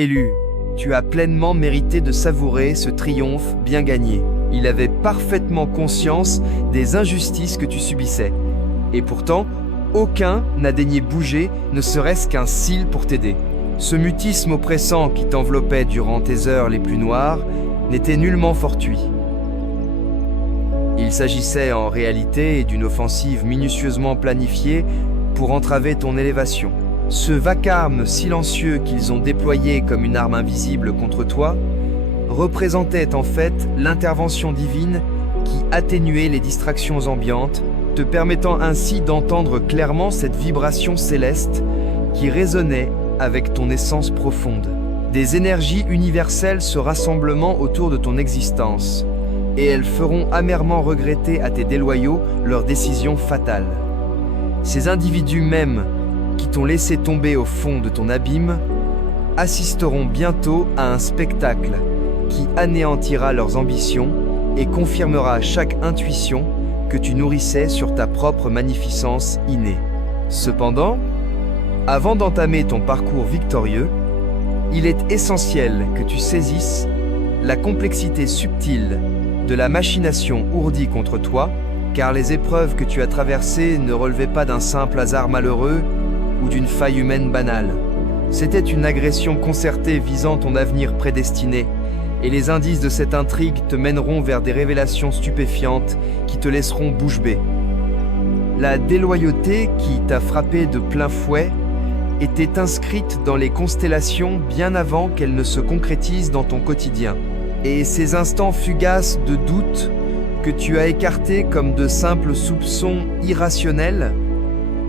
Élu, tu as pleinement mérité de savourer ce triomphe bien gagné. Il avait parfaitement conscience des injustices que tu subissais. Et pourtant, aucun n'a daigné bouger, ne serait-ce qu'un cil pour t'aider. Ce mutisme oppressant qui t'enveloppait durant tes heures les plus noires n'était nullement fortuit. Il s'agissait en réalité d'une offensive minutieusement planifiée pour entraver ton élévation. Ce vacarme silencieux qu'ils ont déployé comme une arme invisible contre toi représentait en fait l'intervention divine qui atténuait les distractions ambiantes, te permettant ainsi d'entendre clairement cette vibration céleste qui résonnait avec ton essence profonde. Des énergies universelles se rassemblement autour de ton existence, et elles feront amèrement regretter à tes déloyaux leur décision fatale. Ces individus mêmes qui t'ont laissé tomber au fond de ton abîme assisteront bientôt à un spectacle qui anéantira leurs ambitions et confirmera chaque intuition que tu nourrissais sur ta propre magnificence innée. Cependant, avant d'entamer ton parcours victorieux, il est essentiel que tu saisisses la complexité subtile de la machination ourdie contre toi, car les épreuves que tu as traversées ne relevaient pas d'un simple hasard malheureux ou d'une faille humaine banale. C'était une agression concertée visant ton avenir prédestiné, et les indices de cette intrigue te mèneront vers des révélations stupéfiantes qui te laisseront bouche bée. La déloyauté qui t'a frappé de plein fouet était inscrite dans les constellations bien avant qu'elle ne se concrétise dans ton quotidien. Et ces instants fugaces de doute que tu as écartés comme de simples soupçons irrationnels,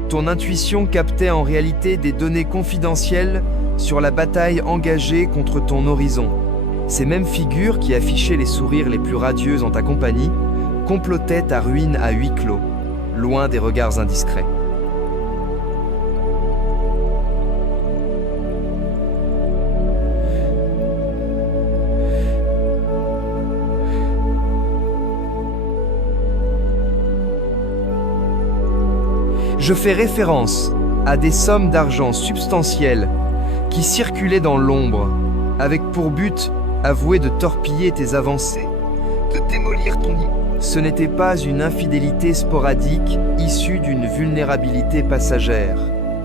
ton intuition captait en réalité des données confidentielles sur la bataille engagée contre ton horizon. Ces mêmes figures qui affichaient les sourires les plus radieux en ta compagnie complotaient ta ruine à huis clos, loin des regards indiscrets. Je fais référence à des sommes d'argent substantielles qui circulaient dans l'ombre, avec pour but avoué de torpiller tes avancées, de démolir ton nid. Ce n'était pas une infidélité sporadique issue d'une vulnérabilité passagère.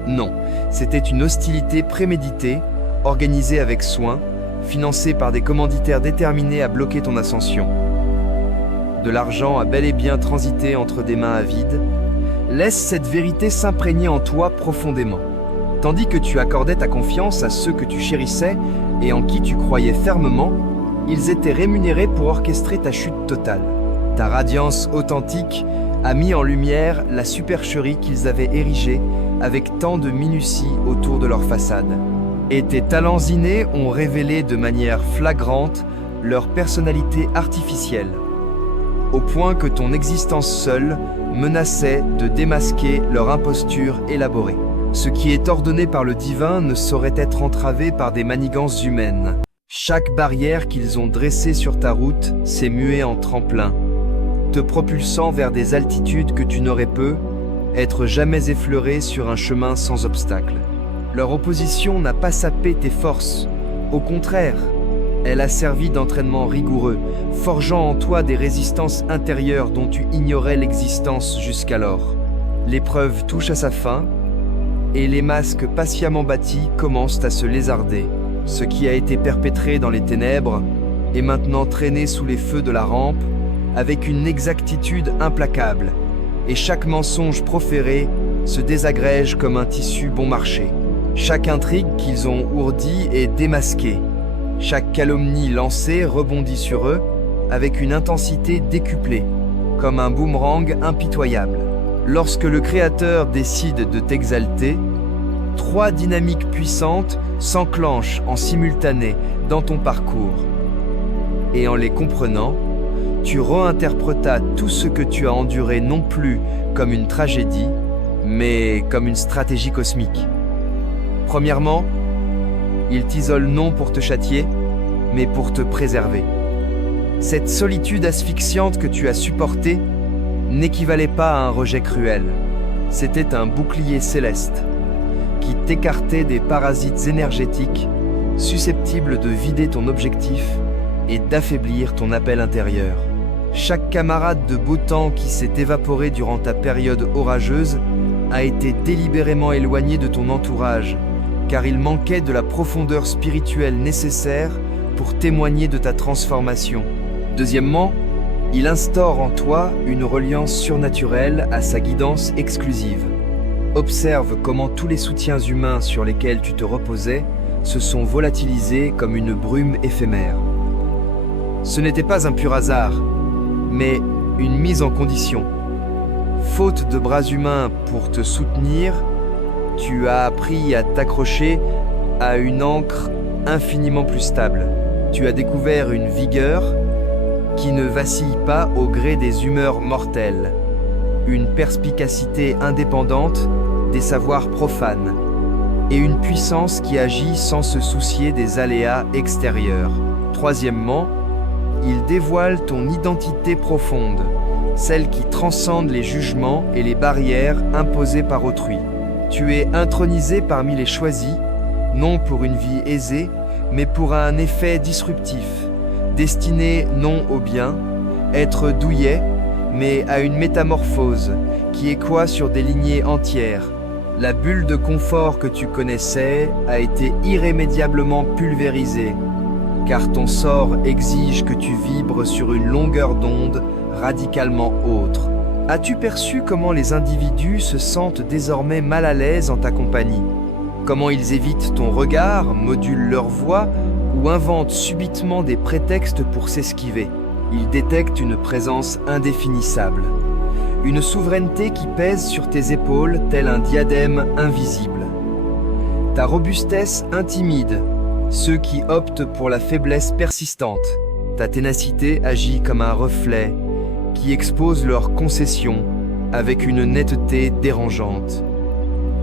Non, c'était une hostilité préméditée, organisée avec soin, financée par des commanditaires déterminés à bloquer ton ascension. De l'argent a bel et bien transité entre des mains avides. Laisse cette vérité s'imprégner en toi profondément. Tandis que tu accordais ta confiance à ceux que tu chérissais et en qui tu croyais fermement, ils étaient rémunérés pour orchestrer ta chute totale. Ta radiance authentique a mis en lumière la supercherie qu'ils avaient érigée avec tant de minutie autour de leur façade. Et tes talents innés ont révélé de manière flagrante leur personnalité artificielle, au point que ton existence seule menaçait de démasquer leur imposture élaborée. Ce qui est ordonné par le divin ne saurait être entravé par des manigances humaines. Chaque barrière qu'ils ont dressée sur ta route s'est muée en tremplin, te propulsant vers des altitudes que tu n'aurais pu être jamais effleuré sur un chemin sans obstacle. Leur opposition n'a pas sapé tes forces, au contraire, elle a servi d'entraînement rigoureux, forgeant en toi des résistances intérieures dont tu ignorais l'existence jusqu'alors. L'épreuve touche à sa fin, et les masques patiemment bâtis commencent à se lézarder. Ce qui a été perpétré dans les ténèbres est maintenant traîné sous les feux de la rampe avec une exactitude implacable, et chaque mensonge proféré se désagrège comme un tissu bon marché. Chaque intrigue qu'ils ont ourdie est démasquée. Chaque calomnie lancée rebondit sur eux avec une intensité décuplée, comme un boomerang impitoyable. Lorsque le Créateur décide de t'exalter, 3 dynamiques puissantes s'enclenchent en simultané dans ton parcours. Et en les comprenant, tu réinterprétas tout ce que tu as enduré non plus comme une tragédie, mais comme une stratégie cosmique. Premièrement, il t'isole non pour te châtier, mais pour te préserver. Cette solitude asphyxiante que tu as supportée n'équivalait pas à un rejet cruel. C'était un bouclier céleste qui t'écartait des parasites énergétiques susceptible de vider ton objectif et d'affaiblir ton appel intérieur. Chaque camarade de beau temps qui s'est évaporé durant ta période orageuse a été délibérément éloigné de ton entourage, car il manquait de la profondeur spirituelle nécessaire pour témoigner de ta transformation. Deuxièmement, il instaure en toi une reliance surnaturelle à sa guidance exclusive. Observe comment tous les soutiens humains sur lesquels tu te reposais se sont volatilisés comme une brume éphémère. Ce n'était pas un pur hasard, mais une mise en condition. Faute de bras humains pour te soutenir, tu as appris à t'accrocher à une ancre infiniment plus stable. Tu as découvert une vigueur qui ne vacille pas au gré des humeurs mortelles, une perspicacité indépendante des savoirs profanes, et une puissance qui agit sans se soucier des aléas extérieurs. Troisièmement, il dévoile ton identité profonde, celle qui transcende les jugements et les barrières imposées par autrui. Tu es intronisé parmi les choisis, non pour une vie aisée, mais pour un effet disruptif, destiné non au bien, être douillet, mais à une métamorphose qui échoit sur des lignées entières. La bulle de confort que tu connaissais a été irrémédiablement pulvérisée, car ton sort exige que tu vibres sur une longueur d'onde radicalement autre. As-tu perçu comment les individus se sentent désormais mal à l'aise en ta compagnie? Comment ils évitent ton regard, modulent leur voix ou inventent subitement des prétextes pour s'esquiver? Ils détectent une présence indéfinissable, une souveraineté qui pèse sur tes épaules tel un diadème invisible. Ta robustesse intimide ceux qui optent pour la faiblesse persistante. Ta ténacité agit comme un reflet qui expose leurs concessions avec une netteté dérangeante.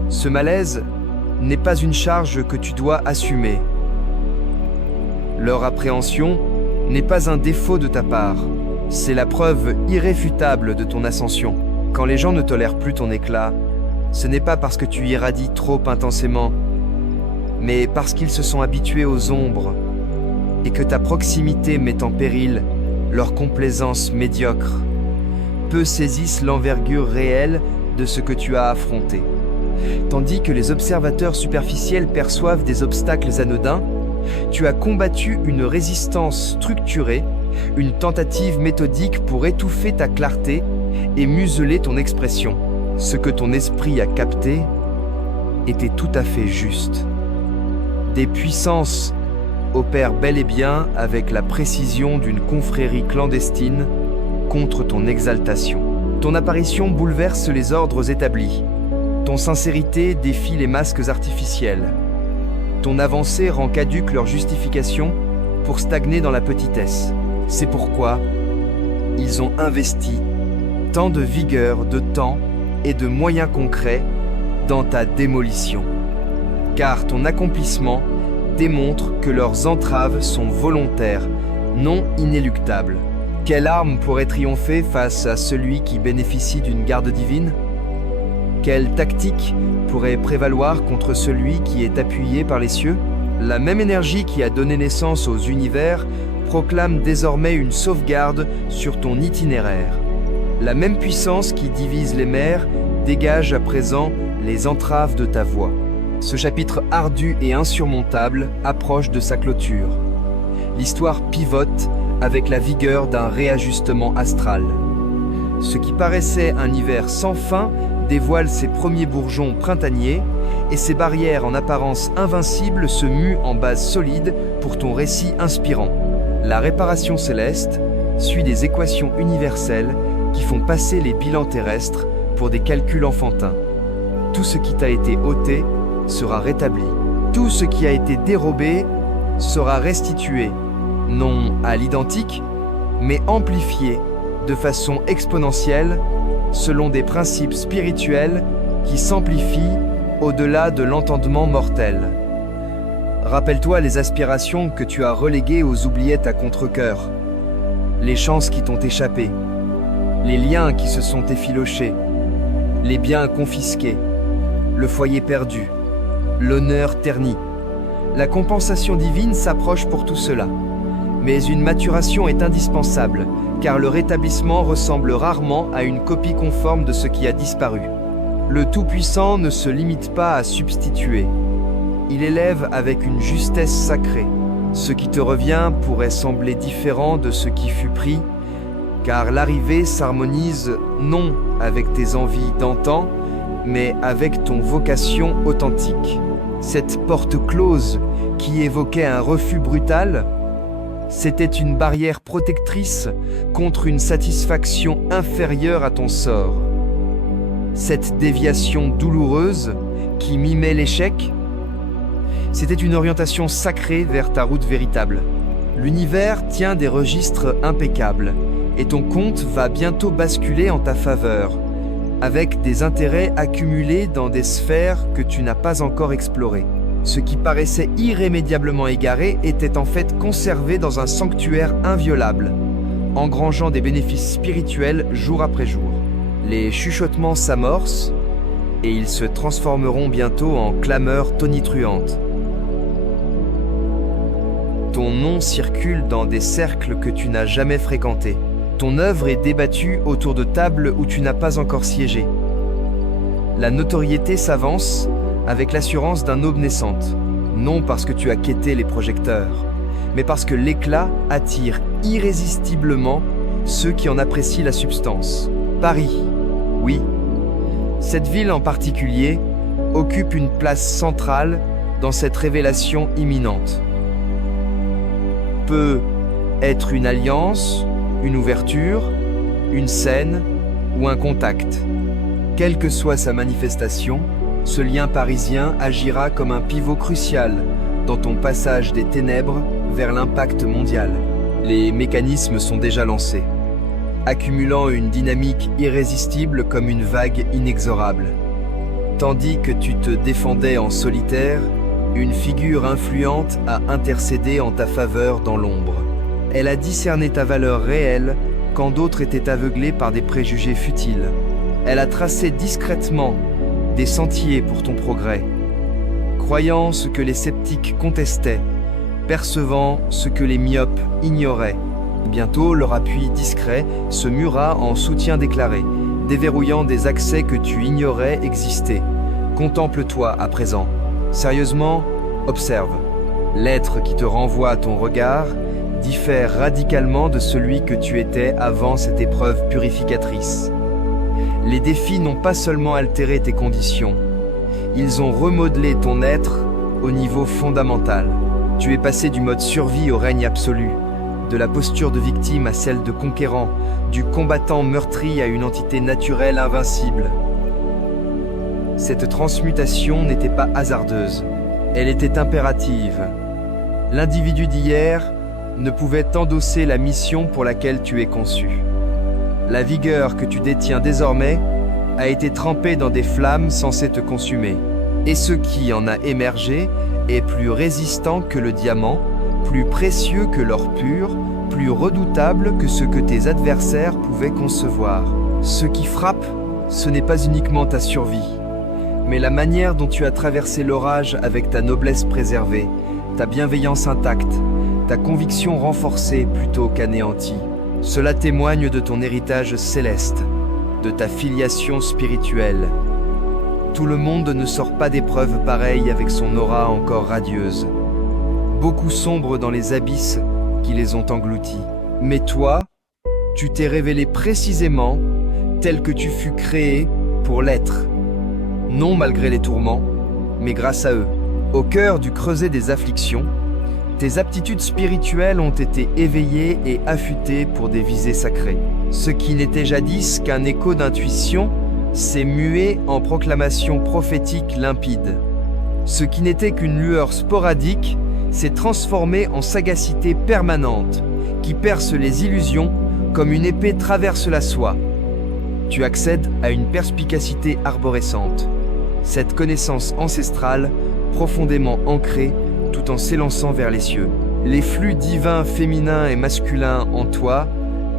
Ce malaise n'est pas une charge que tu dois assumer. Leur appréhension n'est pas un défaut de ta part, c'est la preuve irréfutable de ton ascension. Quand les gens ne tolèrent plus ton éclat, ce n'est pas parce que tu irradies trop intensément, mais parce qu'ils se sont habitués aux ombres et que ta proximité met en péril leur complaisance médiocre. Peu saisissent l'envergure réelle de ce que tu as affronté. Tandis que les observateurs superficiels perçoivent des obstacles anodins, tu as combattu une résistance structurée, une tentative méthodique pour étouffer ta clarté et museler ton expression. Ce que ton esprit a capté était tout à fait juste. Des puissances opèrent bel et bien avec la précision d'une confrérie clandestine contre ton exaltation. Ton apparition bouleverse les ordres établis. Ton sincérité défie les masques artificiels. Ton avancée rend caduque leur justification pour stagner dans la petitesse. C'est pourquoi ils ont investi tant de vigueur, de temps et de moyens concrets dans ta démolition. Car ton accomplissement démontre que leurs entraves sont volontaires, non inéluctables. Quelle arme pourrait triompher face à celui qui bénéficie d'une garde divine? Quelle tactique pourrait prévaloir contre celui qui est appuyé par les cieux? La même énergie qui a donné naissance aux univers proclame désormais une sauvegarde sur ton itinéraire. La même puissance qui divise les mers dégage à présent les entraves de ta voie. Ce chapitre ardu et insurmontable approche de sa clôture. L'histoire pivote avec la vigueur d'un réajustement astral. Ce qui paraissait un hiver sans fin dévoile ses premiers bourgeons printaniers et ses barrières en apparence invincibles se muent en base solide pour ton récit inspirant. La réparation céleste suit des équations universelles qui font passer les bilans terrestres pour des calculs enfantins. Tout ce qui t'a été ôté sera rétabli. Tout ce qui a été dérobé sera restitué, non à l'identique, mais amplifié de façon exponentielle selon des principes spirituels qui s'amplifient au-delà de l'entendement mortel. Rappelle-toi les aspirations que tu as reléguées aux oubliettes à contre-cœur, les chances qui t'ont échappé, les liens qui se sont effilochés, les biens confisqués, le foyer perdu, l'honneur terni, La compensation divine s'approche pour tout cela. Mais une maturation est indispensable, car le rétablissement ressemble rarement à une copie conforme de ce qui a disparu. Le Tout-Puissant ne se limite pas à substituer. Il élève avec une justesse sacrée. Ce qui te revient pourrait sembler différent de ce qui fut pris, car l'arrivée s'harmonise non avec tes envies d'antan, mais avec ton vocation authentique. Cette porte close qui évoquait un refus brutal, c'était une barrière protectrice contre une satisfaction inférieure à ton sort. Cette déviation douloureuse qui mimait l'échec, c'était une orientation sacrée vers ta route véritable. L'univers tient des registres impeccables et ton compte va bientôt basculer en ta faveur, avec des intérêts accumulés dans des sphères que tu n'as pas encore explorées. Ce qui paraissait irrémédiablement égaré était en fait conservé dans un sanctuaire inviolable, engrangeant des bénéfices spirituels jour après jour. Les chuchotements s'amorcent et ils se transformeront bientôt en clameurs tonitruantes. Ton nom circule dans des cercles que tu n'as jamais fréquentés. Ton œuvre est débattue autour de tables où tu n'as pas encore siégé. La notoriété s'avance avec l'assurance d'un aube naissante, non parce que tu as quêté les projecteurs, mais parce que l'éclat attire irrésistiblement ceux qui en apprécient la substance. Paris, oui, cette ville en particulier occupe une place centrale dans cette révélation imminente. Peut être une alliance, une ouverture, une scène ou un contact. Quelle que soit sa manifestation, ce lien parisien agira comme un pivot crucial dans ton passage des ténèbres vers l'impact mondial. Les mécanismes sont déjà lancés, accumulant une dynamique irrésistible comme une vague inexorable. Tandis que tu te défendais en solitaire, une figure influente a intercédé en ta faveur dans l'ombre. Elle a discerné ta valeur réelle quand d'autres étaient aveuglés par des préjugés futiles. Elle a tracé discrètement des sentiers pour ton progrès, croyant ce que les sceptiques contestaient, percevant ce que les myopes ignoraient. Bientôt, leur appui discret se mura en soutien déclaré, déverrouillant des accès que tu ignorais exister. Contemple-toi à présent. Sérieusement, observe. L'être qui te renvoie à ton regard diffère radicalement de celui que tu étais avant cette épreuve purificatrice. Les défis n'ont pas seulement altéré tes conditions, ils ont remodelé ton être au niveau fondamental. Tu es passé du mode survie au règne absolu, de la posture de victime à celle de conquérant, du combattant meurtri à une entité naturelle invincible. Cette transmutation n'était pas hasardeuse, elle était impérative. L'individu d'hier ne pouvait endosser la mission pour laquelle tu es conçu. La vigueur que tu détiens désormais a été trempée dans des flammes censées te consumer. Et ce qui en a émergé est plus résistant que le diamant, plus précieux que l'or pur, plus redoutable que ce que tes adversaires pouvaient concevoir. Ce qui frappe, ce n'est pas uniquement ta survie, mais la manière dont tu as traversé l'orage avec ta noblesse préservée, ta bienveillance intacte, ta conviction renforcée plutôt qu'anéantie. Cela témoigne de ton héritage céleste, de ta filiation spirituelle. Tout le monde ne sort pas d'épreuves pareilles avec son aura encore radieuse. Beaucoup sombrent dans les abysses qui les ont engloutis. Mais toi, tu t'es révélé précisément tel que tu fus créé pour l'être. Non malgré les tourments, mais grâce à eux. Au cœur du creuset des afflictions, tes aptitudes spirituelles ont été éveillées et affûtées pour des visées sacrées. Ce qui n'était jadis qu'un écho d'intuition s'est mué en proclamation prophétique limpide. Ce qui n'était qu'une lueur sporadique s'est transformé en sagacité permanente, qui perce les illusions comme une épée traverse la soie. Tu accèdes à une perspicacité arborescente. Cette connaissance ancestrale, profondément ancrée, tout en s'élançant vers les cieux. Les flux divins féminins et masculins en toi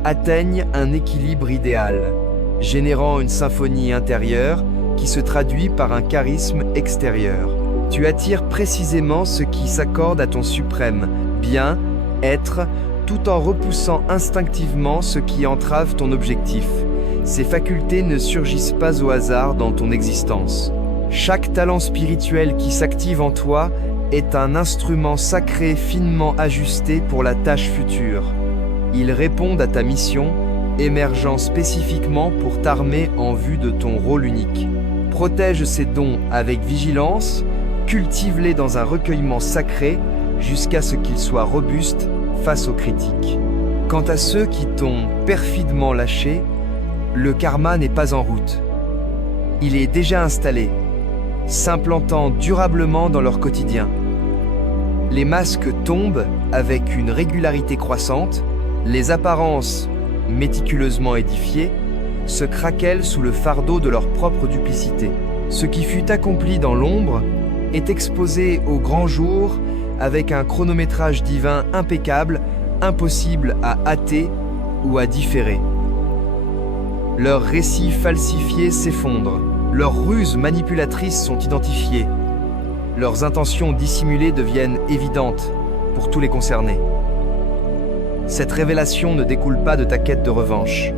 atteignent un équilibre idéal, générant une symphonie intérieure qui se traduit par un charisme extérieur. Tu attires précisément ce qui s'accorde à ton suprême bien, être, tout en repoussant instinctivement ce qui entrave ton objectif. Ces facultés ne surgissent pas au hasard dans ton existence. Chaque talent spirituel qui s'active en toi est un instrument sacré finement ajusté pour la tâche future. Ils répondent à ta mission, émergeant spécifiquement pour t'armer en vue de ton rôle unique. Protège ces dons avec vigilance, cultive-les dans un recueillement sacré jusqu'à ce qu'ils soient robustes face aux critiques. Quant à ceux qui t'ont perfidement lâché, le karma n'est pas en route. Il est déjà installé, s'implantant durablement dans leur quotidien. Les masques tombent avec une régularité croissante, les apparences, méticuleusement édifiées, se craquellent sous le fardeau de leur propre duplicité. Ce qui fut accompli dans l'ombre est exposé au grand jour avec un chronométrage divin impeccable, impossible à hâter ou à différer. Leurs récits falsifiés s'effondrent, leurs ruses manipulatrices sont identifiées, leurs intentions dissimulées deviennent évidentes pour tous les concernés. Cette révélation ne découle pas de ta quête de revanche.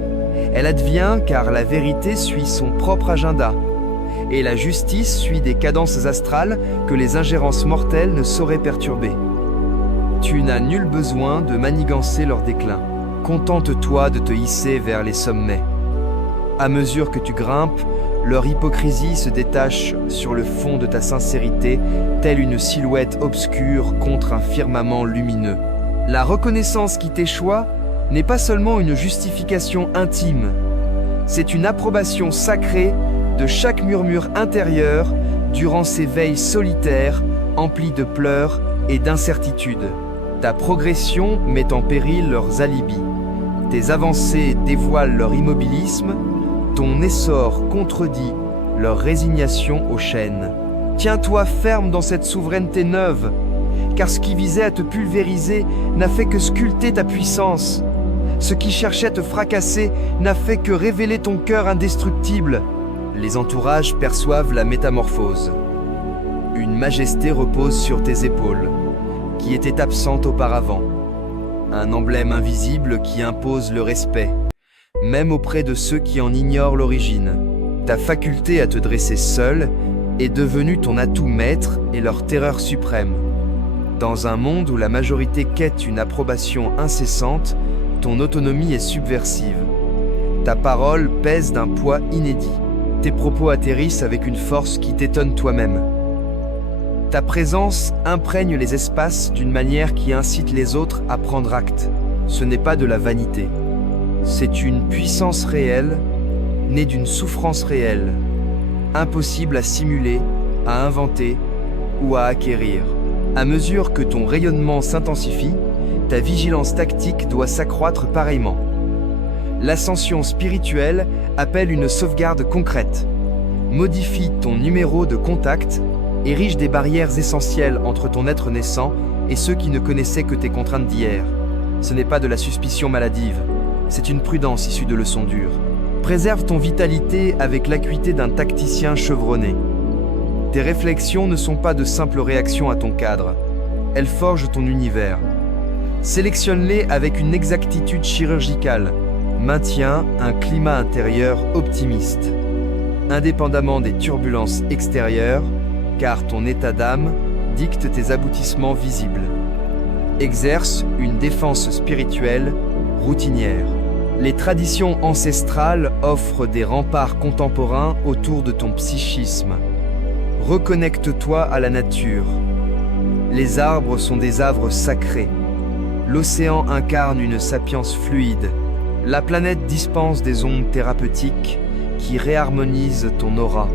Elle advient car la vérité suit son propre agenda, et la justice suit des cadences astrales que les ingérences mortelles ne sauraient perturber. Tu n'as nul besoin de manigancer leur déclin. Contente-toi de te hisser vers les sommets. À mesure que tu grimpes, leur hypocrisie se détache sur le fond de ta sincérité, telle une silhouette obscure contre un firmament lumineux. La reconnaissance qui t'échoit n'est pas seulement une justification intime, c'est une approbation sacrée de chaque murmure intérieur durant ces veilles solitaires emplies de pleurs et d'incertitudes. Ta progression met en péril leurs alibis. Tes avancées dévoilent leur immobilisme, ton essor contredit leur résignation aux chaînes. Tiens-toi ferme dans cette souveraineté neuve, car ce qui visait à te pulvériser n'a fait que sculpter ta puissance. Ce qui cherchait à te fracasser n'a fait que révéler ton cœur indestructible. Les entourages perçoivent la métamorphose. Une majesté repose sur tes épaules, qui étaient absentes auparavant. Un emblème invisible qui impose le respect, même auprès de ceux qui en ignorent l'origine. Ta faculté à te dresser seul est devenue ton atout maître et leur terreur suprême. Dans un monde où la majorité quête une approbation incessante, ton autonomie est subversive. Ta parole pèse d'un poids inédit. Tes propos atterrissent avec une force qui t'étonne toi-même. Ta présence imprègne les espaces d'une manière qui incite les autres à prendre acte. Ce n'est pas de la vanité. C'est une puissance réelle, née d'une souffrance réelle, impossible à simuler, à inventer ou à acquérir. À mesure que ton rayonnement s'intensifie, ta vigilance tactique doit s'accroître pareillement. L'ascension spirituelle appelle une sauvegarde concrète. Modifie ton numéro de contact, érige des barrières essentielles entre ton être naissant et ceux qui ne connaissaient que tes contraintes d'hier. Ce n'est pas de la suspicion maladive, c'est une prudence issue de leçons dures. Préserve ton vitalité avec l'acuité d'un tacticien chevronné. Tes réflexions ne sont pas de simples réactions à ton cadre, elles forgent ton univers. Sélectionne-les avec une exactitude chirurgicale. Maintiens un climat intérieur optimiste, indépendamment des turbulences extérieures, car ton état d'âme dicte tes aboutissements visibles. Exerce une défense spirituelle routinière. Les traditions ancestrales offrent des remparts contemporains autour de ton psychisme. Reconnecte-toi à la nature. Les arbres sont des havres sacrés. L'océan incarne une sapience fluide. La planète dispense des ondes thérapeutiques qui réharmonisent ton aura.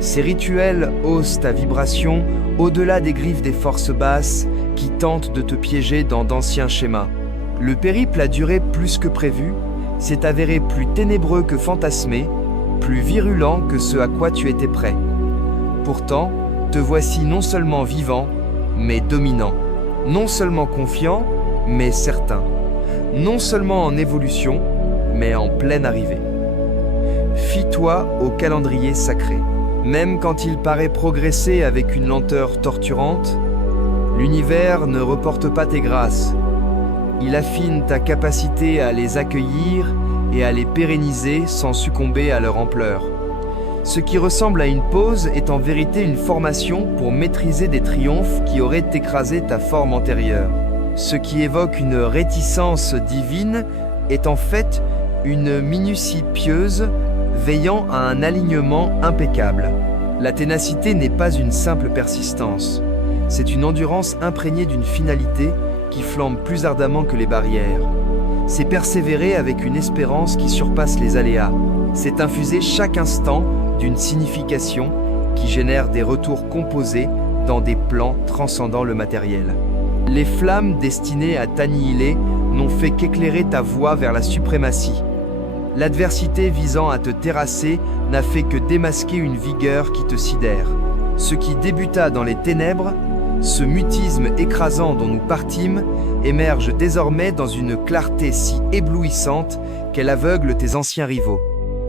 Ces rituels haussent ta vibration au-delà des griffes des forces basses qui tentent de te piéger dans d'anciens schémas. Le périple a duré plus que prévu, s'est avéré plus ténébreux que fantasmé, plus virulent que ce à quoi tu étais prêt. Pourtant, te voici non seulement vivant, mais dominant. Non seulement confiant, mais certain. Non seulement en évolution, mais en pleine arrivée. Fie-toi au calendrier sacré. Même quand il paraît progresser avec une lenteur torturante, l'univers ne reporte pas tes grâces. Il affine ta capacité à les accueillir et à les pérenniser sans succomber à leur ampleur. Ce qui ressemble à une pause est en vérité une formation pour maîtriser des triomphes qui auraient écrasé ta forme antérieure. Ce qui évoque une réticence divine est en fait une minutie pieuse veillant à un alignement impeccable. La ténacité n'est pas une simple persistance, c'est une endurance imprégnée d'une finalité qui flambe plus ardemment que les barrières. C'est persévérer avec une espérance qui surpasse les aléas. C'est infuser chaque instant d'une signification qui génère des retours composés dans des plans transcendant le matériel. Les flammes destinées à t'annihiler n'ont fait qu'éclairer ta voie vers la suprématie. L'adversité visant à te terrasser n'a fait que démasquer une vigueur qui te sidère. Ce qui débuta dans les ténèbres, ce mutisme écrasant dont nous partîmes, émerge désormais dans une clarté si éblouissante qu'elle aveugle tes anciens rivaux.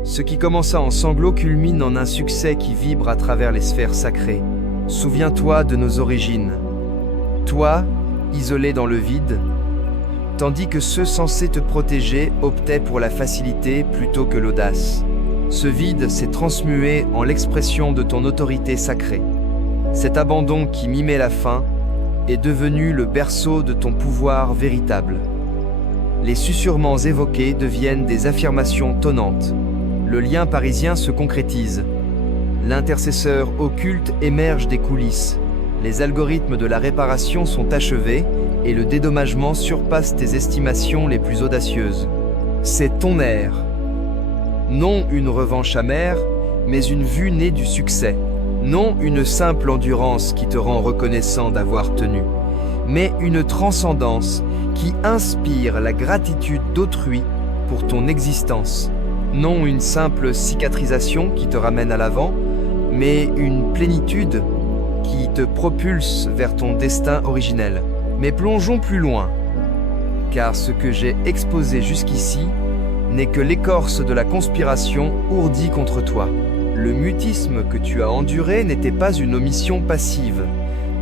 Ce qui commença en sanglots culmine en un succès qui vibre à travers les sphères sacrées. Souviens-toi de nos origines. Toi, isolé dans le vide, tandis que ceux censés te protéger optaient pour la facilité plutôt que l'audace. Ce vide s'est transmué en l'expression de ton autorité sacrée. Cet abandon qui mimait la faim est devenu le berceau de ton pouvoir véritable. Les susurrements évoqués deviennent des affirmations tonnantes. Le lien parisien se concrétise. L'intercesseur occulte émerge des coulisses. Les algorithmes de la réparation sont achevés et le dédommagement surpasse tes estimations les plus audacieuses. C'est ton air. Non une revanche amère, mais une vue née du succès. Non une simple endurance qui te rend reconnaissant d'avoir tenu, mais une transcendance qui inspire la gratitude d'autrui pour ton existence. Non une simple cicatrisation qui te ramène à l'avant, mais une plénitude qui te propulse vers ton destin originel. Mais plongeons plus loin, car ce que j'ai exposé jusqu'ici n'est que l'écorce de la conspiration ourdie contre toi. Le mutisme que tu as enduré n'était pas une omission passive,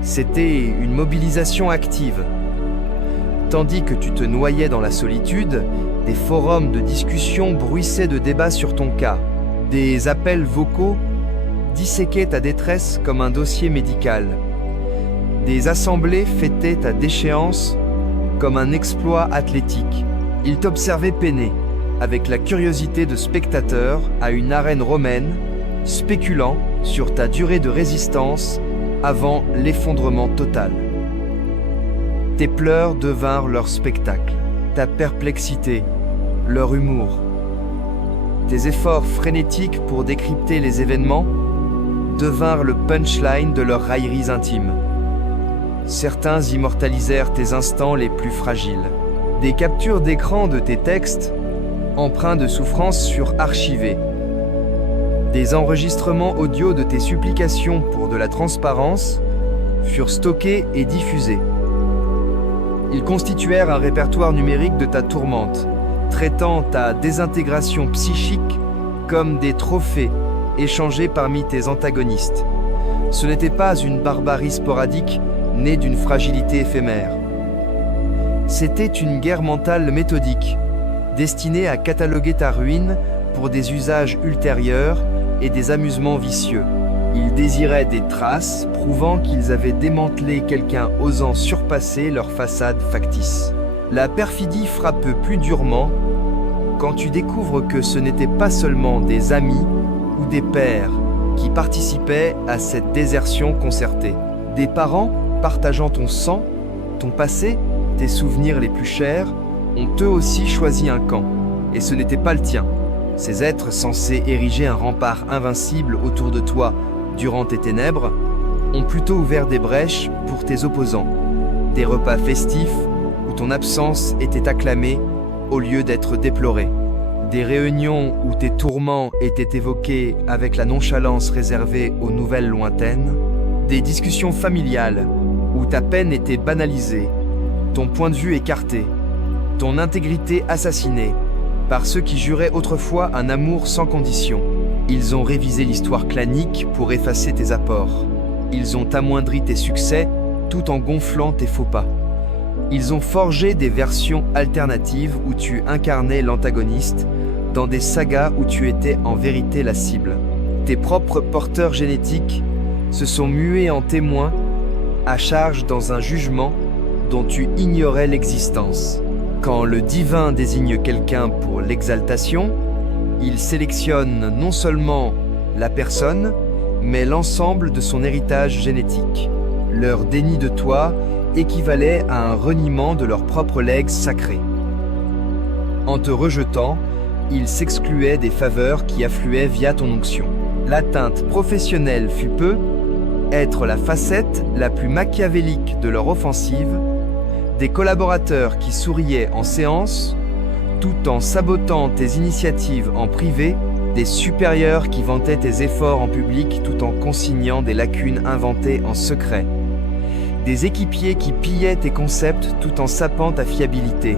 c'était une mobilisation active. Tandis que tu te noyais dans la solitude, des forums de discussion bruissaient de débats sur ton cas. Des appels vocaux disséquaient ta détresse comme un dossier médical. Des assemblées fêtaient ta déchéance comme un exploit athlétique. Ils t'observaient peiner, avec la curiosité de spectateurs à une arène romaine, spéculant sur ta durée de résistance avant l'effondrement total. Tes pleurs devinrent leur spectacle, ta perplexité, leur humour. Tes efforts frénétiques pour décrypter les événements devinrent le punchline de leurs railleries intimes. Certains immortalisèrent tes instants les plus fragiles. Des captures d'écran de tes textes, empreints de souffrance, furent archivés. Des enregistrements audio de tes supplications pour de la transparence furent stockés et diffusés. Ils constituèrent un répertoire numérique de ta tourmente, traitant ta désintégration psychique comme des trophées échangés parmi tes antagonistes. Ce n'était pas une barbarie sporadique née d'une fragilité éphémère. C'était une guerre mentale méthodique, destinée à cataloguer ta ruine pour des usages ultérieurs et des amusements vicieux. Ils désiraient des traces prouvant qu'ils avaient démantelé quelqu'un osant surpasser leur façade factice. La perfidie frappe plus durement quand tu découvres que ce n'était pas seulement des amis ou des pères qui participaient à cette désertion concertée. Des parents partageant ton sang, ton passé, tes souvenirs les plus chers, ont eux aussi choisi un camp. Et ce n'était pas le tien. Ces êtres censés ériger un rempart invincible autour de toi durant tes ténèbres ont plutôt ouvert des brèches pour tes opposants. Des repas festifs où ton absence était acclamée au lieu d'être déplorée. Des réunions où tes tourments étaient évoqués avec la nonchalance réservée aux nouvelles lointaines. Des discussions familiales où ta peine était banalisée, ton point de vue écarté, ton intégrité assassinée par ceux qui juraient autrefois un amour sans condition. Ils ont révisé l'histoire clanique pour effacer tes apports. Ils ont amoindri tes succès tout en gonflant tes faux pas. Ils ont forgé des versions alternatives où tu incarnais l'antagoniste, dans des sagas où tu étais en vérité la cible. Tes propres porteurs génétiques se sont mués en témoins à charge dans un jugement dont tu ignorais l'existence. Quand le divin désigne quelqu'un pour l'exaltation, il sélectionne non seulement la personne, mais l'ensemble de son héritage génétique. Leur déni de toi équivalait à un reniement de leur propre legs sacré. En te rejetant, ils s'excluaient des faveurs qui affluaient via ton onction. L'atteinte professionnelle fut peu, être la facette la plus machiavélique de leur offensive, des collaborateurs qui souriaient en séance, tout en sabotant tes initiatives en privé, des supérieurs qui vantaient tes efforts en public tout en consignant des lacunes inventées en secret, des équipiers qui pillaient tes concepts tout en sapant ta fiabilité.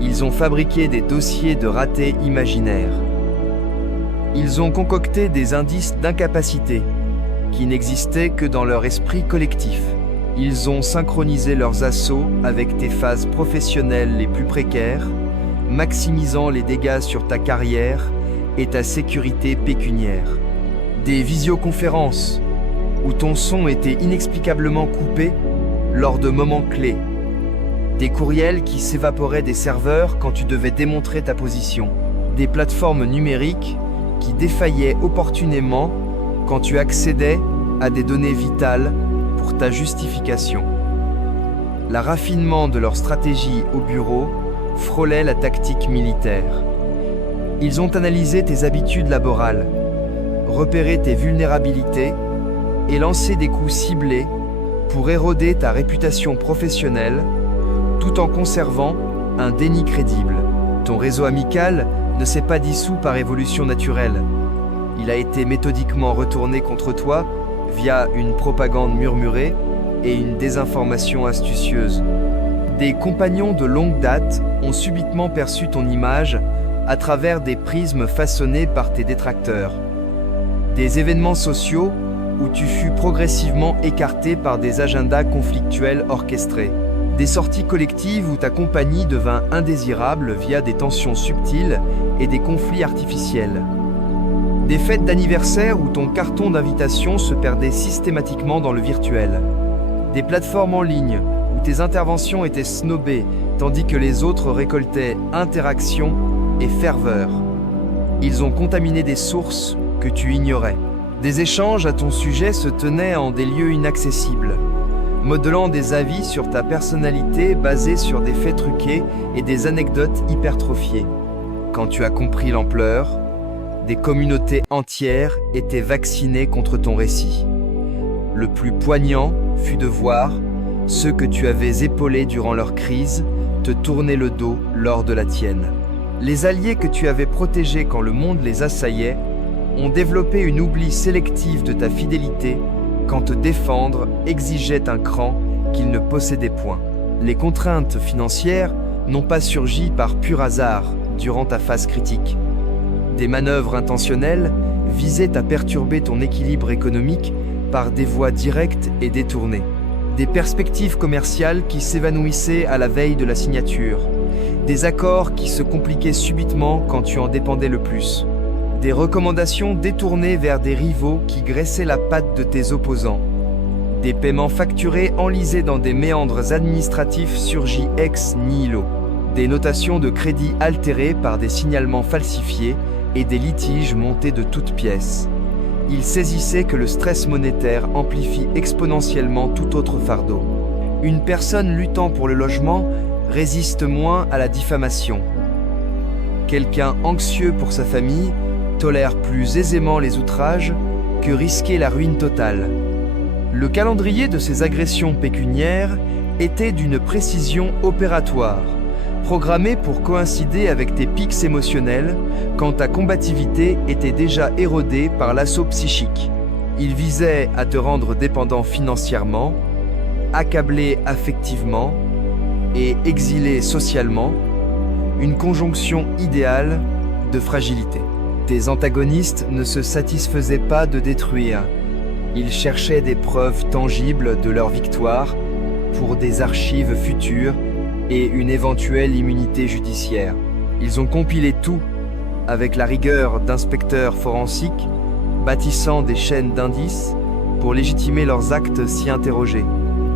Ils ont fabriqué des dossiers de ratés imaginaires. Ils ont concocté des indices d'incapacité qui n'existaient que dans leur esprit collectif. Ils ont synchronisé leurs assauts avec tes phases professionnelles les plus précaires, maximisant les dégâts sur ta carrière et ta sécurité pécuniaire. Des visioconférences où ton son était inexplicablement coupé lors de moments clés. Des courriels qui s'évaporaient des serveurs quand tu devais démontrer ta position. Des plateformes numériques qui défaillaient opportunément quand tu accédais à des données vitales pour ta justification. Le raffinement de leur stratégie au bureau frôlait la tactique militaire. Ils ont analysé tes habitudes laborales, repéré tes vulnérabilités et lancé des coups ciblés pour éroder ta réputation professionnelle tout en conservant un déni crédible. Ton réseau amical ne s'est pas dissous par évolution naturelle. Il a été méthodiquement retourné contre toi via une propagande murmurée et une désinformation astucieuse. Des compagnons de longue date ont subitement perçu ton image à travers des prismes façonnés par tes détracteurs. Des événements sociaux où tu fus progressivement écarté par des agendas conflictuels orchestrés. Des sorties collectives où ta compagnie devint indésirable via des tensions subtiles et des conflits artificiels. Des fêtes d'anniversaire où ton carton d'invitation se perdait systématiquement dans le virtuel. Des plateformes en ligne où tes interventions étaient snobées tandis que les autres récoltaient interaction et ferveur. Ils ont contaminé des sources que tu ignorais. Des échanges à ton sujet se tenaient en des lieux inaccessibles, modelant des avis sur ta personnalité basés sur des faits truqués et des anecdotes hypertrophiées. Quand tu as compris l'ampleur, des communautés entières étaient vaccinées contre ton récit. Le plus poignant fut de voir ceux que tu avais épaulés durant leur crise te tourner le dos lors de la tienne. Les alliés que tu avais protégés quand le monde les assaillait ont développé une oubli sélective de ta fidélité quand te défendre exigeait un cran qu'ils ne possédaient point. Les contraintes financières n'ont pas surgi par pur hasard durant ta phase critique. Des manœuvres intentionnelles visaient à perturber ton équilibre économique par des voies directes et détournées. Des perspectives commerciales qui s'évanouissaient à la veille de la signature. Des accords qui se compliquaient subitement quand tu en dépendais le plus. Des recommandations détournées vers des rivaux qui graissaient la patte de tes opposants. Des paiements facturés enlisés dans des méandres administratifs surgis ex nihilo. Des notations de crédit altérées par des signalements falsifiés et des litiges montés de toutes pièces. Ils saisissaient que le stress monétaire amplifie exponentiellement tout autre fardeau. Une personne luttant pour le logement résiste moins à la diffamation. Quelqu'un anxieux pour sa famille tolère plus aisément les outrages que risquer la ruine totale. Le calendrier de ces agressions pécuniaires était d'une précision opératoire, programmé pour coïncider avec tes pics émotionnels quand ta combativité était déjà érodée par l'assaut psychique. Il visait à te rendre dépendant financièrement, accablé affectivement et exilé socialement, une conjonction idéale de fragilité. Tes antagonistes ne se satisfaisaient pas de détruire. Ils cherchaient des preuves tangibles de leur victoire pour des archives futures et une éventuelle immunité judiciaire. Ils ont compilé tout avec la rigueur d'inspecteurs forensiques, bâtissant des chaînes d'indices pour légitimer leurs actes si interrogés.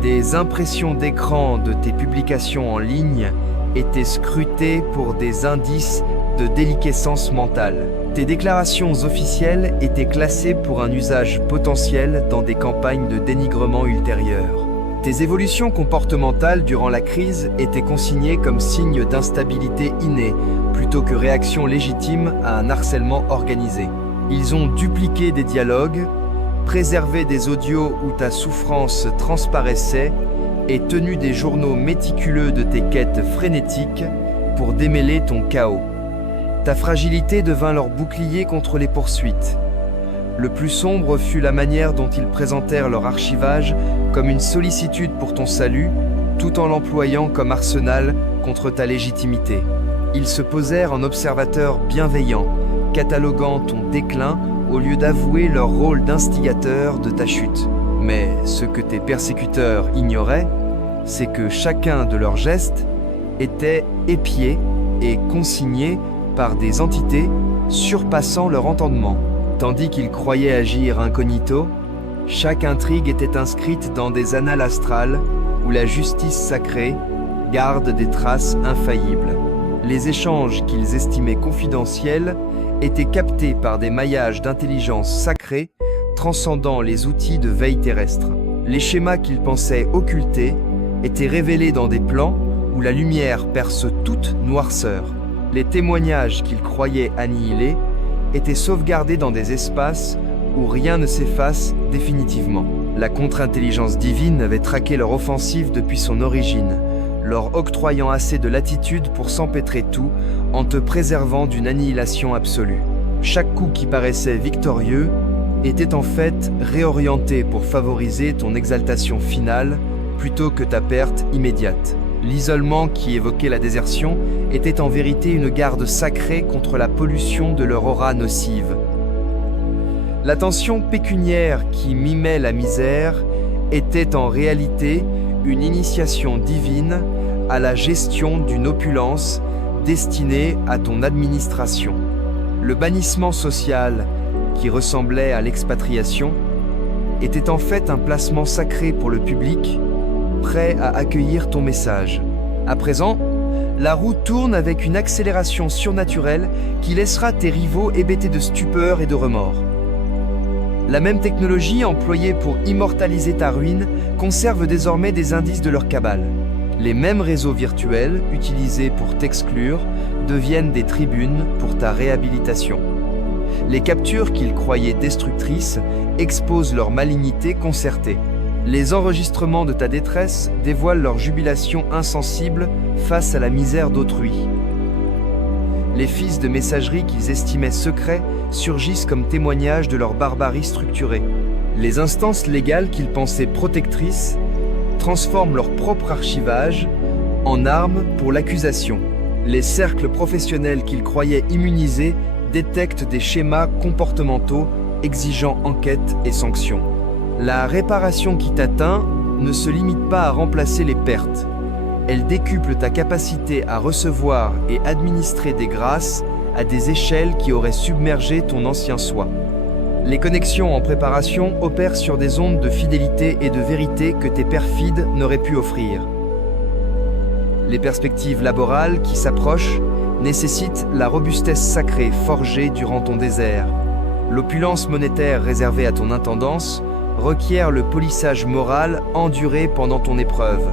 Des impressions d'écran de tes publications en ligne étaient scrutées pour des indices de déliquescence mentale. Tes déclarations officielles étaient classées pour un usage potentiel dans des campagnes de dénigrement ultérieures. Tes évolutions comportementales durant la crise étaient consignées comme signe d'instabilité innée, plutôt que réaction légitime à un harcèlement organisé. Ils ont dupliqué des dialogues, préservé des audios où ta souffrance transparaissait et tenu des journaux méticuleux de tes quêtes frénétiques pour démêler ton chaos. Ta fragilité devint leur bouclier contre les poursuites. Le plus sombre fut la manière dont ils présentèrent leur archivage comme une sollicitude pour ton salut, tout en l'employant comme arsenal contre ta légitimité. Ils se posèrent en observateurs bienveillants, cataloguant ton déclin au lieu d'avouer leur rôle d'instigateur de ta chute. Mais ce que tes persécuteurs ignoraient, c'est que chacun de leurs gestes était épié et consigné par des entités surpassant leur entendement. Tandis qu'ils croyaient agir incognito, chaque intrigue était inscrite dans des annales astrales où la justice sacrée garde des traces infaillibles. Les échanges qu'ils estimaient confidentiels étaient captés par des maillages d'intelligence sacrée transcendant les outils de veille terrestre. Les schémas qu'ils pensaient occultés étaient révélés dans des plans où la lumière perce toute noirceur. Les témoignages qu'ils croyaient annihilés étaient sauvegardés dans des espaces où rien ne s'efface définitivement. La contre-intelligence divine avait traqué leur offensive depuis son origine, leur octroyant assez de latitude pour s'empêtrer tout en te préservant d'une annihilation absolue. Chaque coup qui paraissait victorieux était en fait réorienté pour favoriser ton exaltation finale plutôt que ta perte immédiate. L'isolement qui évoquait la désertion était en vérité une garde sacrée contre la pollution de leur aura nocive. L'attention pécuniaire qui mimait la misère était en réalité une initiation divine à la gestion d'une opulence destinée à ton administration. Le bannissement social, qui ressemblait à l'expatriation, était en fait un placement sacré pour le public, prêt à accueillir ton message. À présent, la roue tourne avec une accélération surnaturelle qui laissera tes rivaux hébétés de stupeur et de remords. La même technologie employée pour immortaliser ta ruine conserve désormais des indices de leur cabale. Les mêmes réseaux virtuels utilisés pour t'exclure deviennent des tribunes pour ta réhabilitation. Les captures qu'ils croyaient destructrices exposent leur malignité concertée. Les enregistrements de ta détresse dévoilent leur jubilation insensible face à la misère d'autrui. Les fils de messagerie qu'ils estimaient secrets surgissent comme témoignages de leur barbarie structurée. Les instances légales qu'ils pensaient protectrices transforment leur propre archivage en arme pour l'accusation. Les cercles professionnels qu'ils croyaient immunisés détectent des schémas comportementaux exigeant enquête et sanctions. La réparation qui t'atteint ne se limite pas à remplacer les pertes. Elle décuple ta capacité à recevoir et administrer des grâces à des échelles qui auraient submergé ton ancien soi. Les connexions en préparation opèrent sur des ondes de fidélité et de vérité que tes perfides n'auraient pu offrir. Les perspectives laborales qui s'approchent nécessitent la robustesse sacrée forgée durant ton désert. L'opulence monétaire réservée à ton intendance requiert le polissage moral enduré pendant ton épreuve.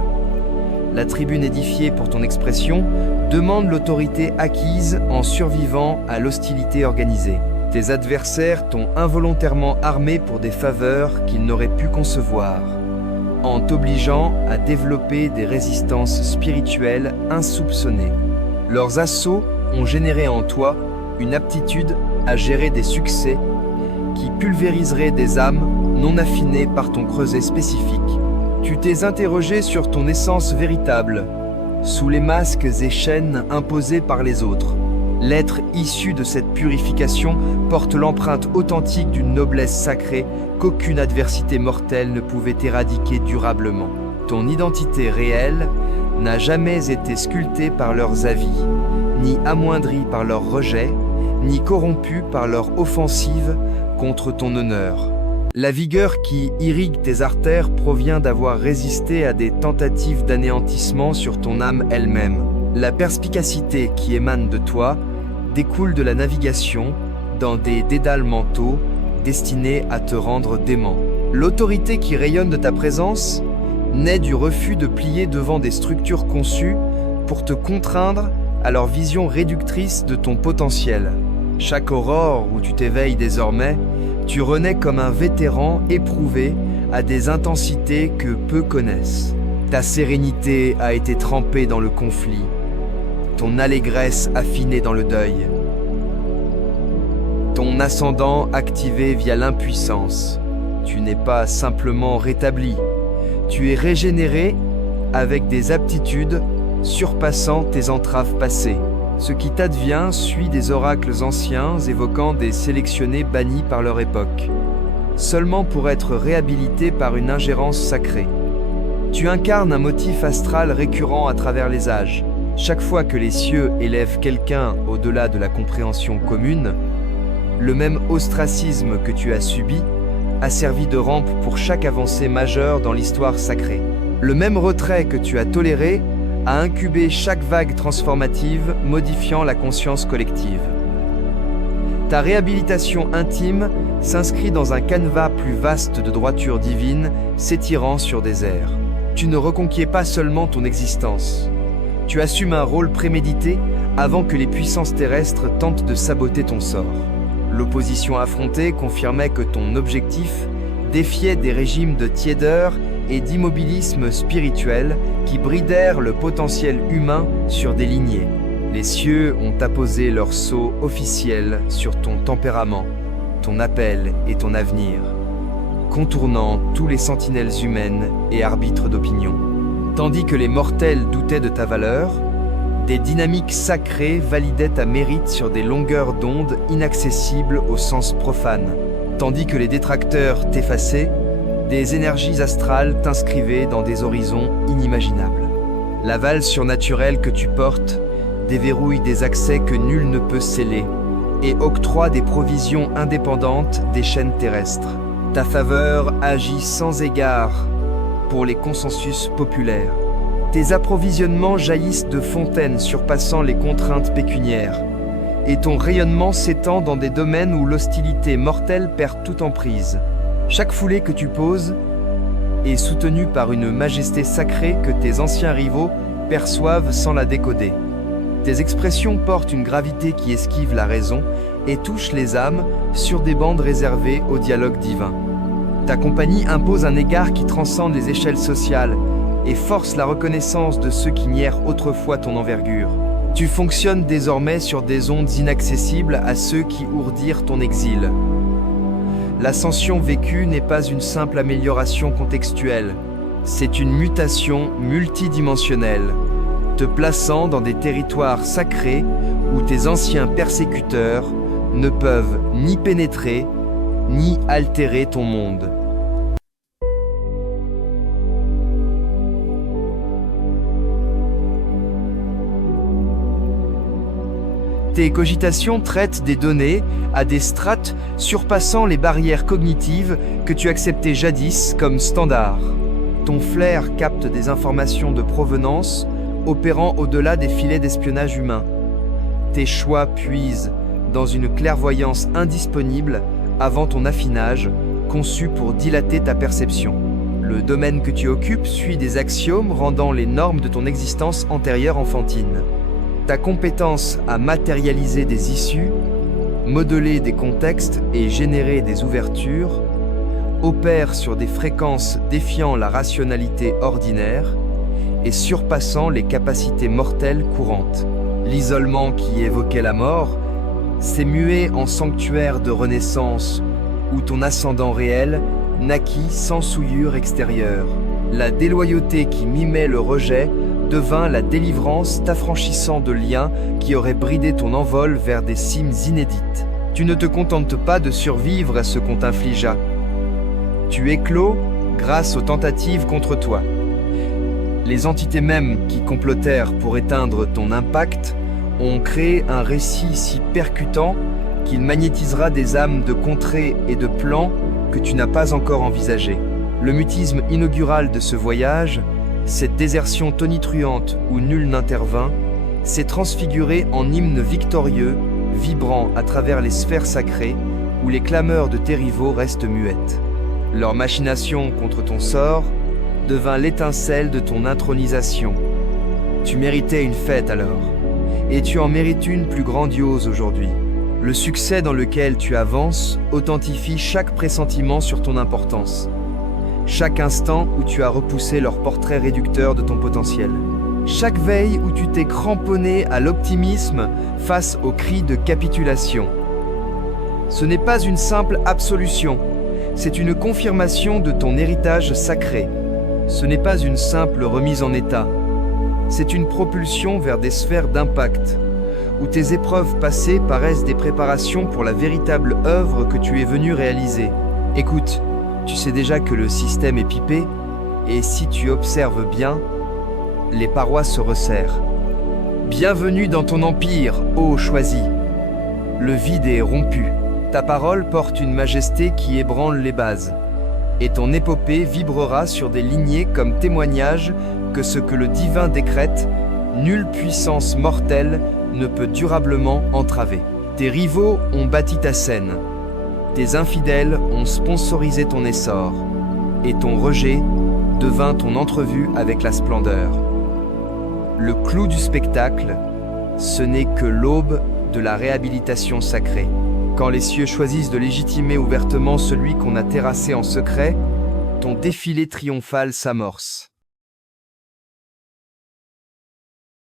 La tribune édifiée pour ton expression demande l'autorité acquise en survivant à l'hostilité organisée. Tes adversaires t'ont involontairement armé pour des faveurs qu'ils n'auraient pu concevoir, en t'obligeant à développer des résistances spirituelles insoupçonnées. Leurs assauts ont généré en toi une aptitude à gérer des succès qui pulvériseraient des âmes non affinées par ton creuset spécifique. Tu t'es interrogé sur ton essence véritable, sous les masques et chaînes imposés par les autres. L'être issu de cette purification porte l'empreinte authentique d'une noblesse sacrée qu'aucune adversité mortelle ne pouvait éradiquer durablement. Ton identité réelle n'a jamais été sculptée par leurs avis, ni amoindrie par leur rejet, ni corrompue par leur offensive contre ton honneur. La vigueur qui irrigue tes artères provient d'avoir résisté à des tentatives d'anéantissement sur ton âme elle-même. La perspicacité qui émane de toi découle de la navigation dans des dédales mentaux destinés à te rendre dément. L'autorité qui rayonne de ta présence naît du refus de plier devant des structures conçues pour te contraindre à leur vision réductrice de ton potentiel. Chaque aurore où tu t'éveilles désormais, tu renais comme un vétéran éprouvé à des intensités que peu connaissent. Ta sérénité a été trempée dans le conflit, ton allégresse affinée dans le deuil, ton ascendant activé via l'impuissance. Tu n'es pas simplement rétabli, tu es régénéré avec des aptitudes surpassant tes entraves passées. Ce qui t'advient suit des oracles anciens évoquant des sélectionnés bannis par leur époque, seulement pour être réhabilités par une ingérence sacrée. Tu incarnes un motif astral récurrent à travers les âges. Chaque fois que les cieux élèvent quelqu'un au-delà de la compréhension commune, le même ostracisme que tu as subi a servi de rampe pour chaque avancée majeure dans l'histoire sacrée. Le même retrait que tu as toléré a incubé chaque vague transformative, modifiant la conscience collective. Ta réhabilitation intime s'inscrit dans un canevas plus vaste de droiture divine, s'étirant sur des airs. Tu ne reconquiers pas seulement ton existence. Tu assumes un rôle prémédité avant que les puissances terrestres tentent de saboter ton sort. L'opposition affrontée confirmait que ton objectif défiait des régimes de tiédeur et d'immobilisme spirituel qui bridèrent le potentiel humain sur des lignées. Les cieux ont apposé leur sceau officiel sur ton tempérament, ton appel et ton avenir, contournant tous les sentinelles humaines et arbitres d'opinion. Tandis que les mortels doutaient de ta valeur, des dynamiques sacrées validaient ta mérite sur des longueurs d'onde inaccessibles au sens profane. Tandis que les détracteurs t'effaçaient, des énergies astrales t'inscrivaient dans des horizons inimaginables. La valse surnaturelle que tu portes déverrouille des accès que nul ne peut sceller et octroie des provisions indépendantes des chaînes terrestres. Ta faveur agit sans égard pour les consensus populaires. Tes approvisionnements jaillissent de fontaines surpassant les contraintes pécuniaires, et ton rayonnement s'étend dans des domaines où l'hostilité mortelle perd toute emprise. Chaque foulée que tu poses est soutenue par une majesté sacrée que tes anciens rivaux perçoivent sans la décoder. Tes expressions portent une gravité qui esquive la raison et touche les âmes sur des bandes réservées au dialogue divin. Ta compagnie impose un égard qui transcende les échelles sociales et force la reconnaissance de ceux qui nièrent autrefois ton envergure. Tu fonctionnes désormais sur des ondes inaccessibles à ceux qui ourdirent ton exil. L'ascension vécue n'est pas une simple amélioration contextuelle, c'est une mutation multidimensionnelle, te plaçant dans des territoires sacrés où tes anciens persécuteurs ne peuvent ni pénétrer, ni altérer ton monde. Tes cogitations traitent des données à des strates surpassant les barrières cognitives que tu acceptais jadis comme standard. Ton flair capte des informations de provenance opérant au-delà des filets d'espionnage humain. Tes choix puisent dans une clairvoyance indisponible avant ton affinage, conçu pour dilater ta perception. Le domaine que tu occupes suit des axiomes rendant les normes de ton existence antérieure enfantine. Ta compétence à matérialiser des issues, modeler des contextes et générer des ouvertures opère sur des fréquences défiant la rationalité ordinaire et surpassant les capacités mortelles courantes. L'isolement qui évoquait la mort s'est mué en sanctuaire de renaissance où ton ascendant réel naquit sans souillure extérieure. La déloyauté qui mimait le rejet devint la délivrance t'affranchissant de liens qui auraient bridé ton envol vers des cimes inédites. Tu ne te contentes pas de survivre à ce qu'on t'infligea. Tu éclos grâce aux tentatives contre toi. Les entités mêmes qui complotèrent pour éteindre ton impact ont créé un récit si percutant qu'il magnétisera des âmes de contrées et de plans que tu n'as pas encore envisagés. Le mutisme inaugural de ce voyage, cette désertion tonitruante où nul n'intervint, s'est transfiguré en hymne victorieux, vibrant à travers les sphères sacrées où les clameurs de tes rivaux restent muettes. Leur machination contre ton sort devint l'étincelle de ton intronisation. Tu méritais une fête alors, et tu en mérites une plus grandiose aujourd'hui. Le succès dans lequel tu avances authentifie chaque pressentiment sur ton importance, chaque instant où tu as repoussé leur portrait réducteur de ton potentiel, chaque veille où tu t'es cramponné à l'optimisme face aux cris de capitulation. Ce n'est pas une simple absolution, c'est une confirmation de ton héritage sacré. Ce n'est pas une simple remise en état, c'est une propulsion vers des sphères d'impact, où tes épreuves passées paraissent des préparations pour la véritable œuvre que tu es venu réaliser. Écoute, tu sais déjà que le système est pipé, et si tu observes bien, les parois se resserrent. Bienvenue dans ton empire, ô choisi. Le vide est rompu. Ta parole porte une majesté qui ébranle les bases. Et ton épopée vibrera sur des lignées comme témoignage que ce que le divin décrète, nulle puissance mortelle ne peut durablement entraver. Tes rivaux ont bâti ta scène. Tes infidèles ont sponsorisé ton essor. Et ton rejet devint ton entrevue avec la splendeur. Le clou du spectacle, ce n'est que l'aube de la réhabilitation sacrée. Quand les cieux choisissent de légitimer ouvertement celui qu'on a terrassé en secret, ton défilé triomphal s'amorce.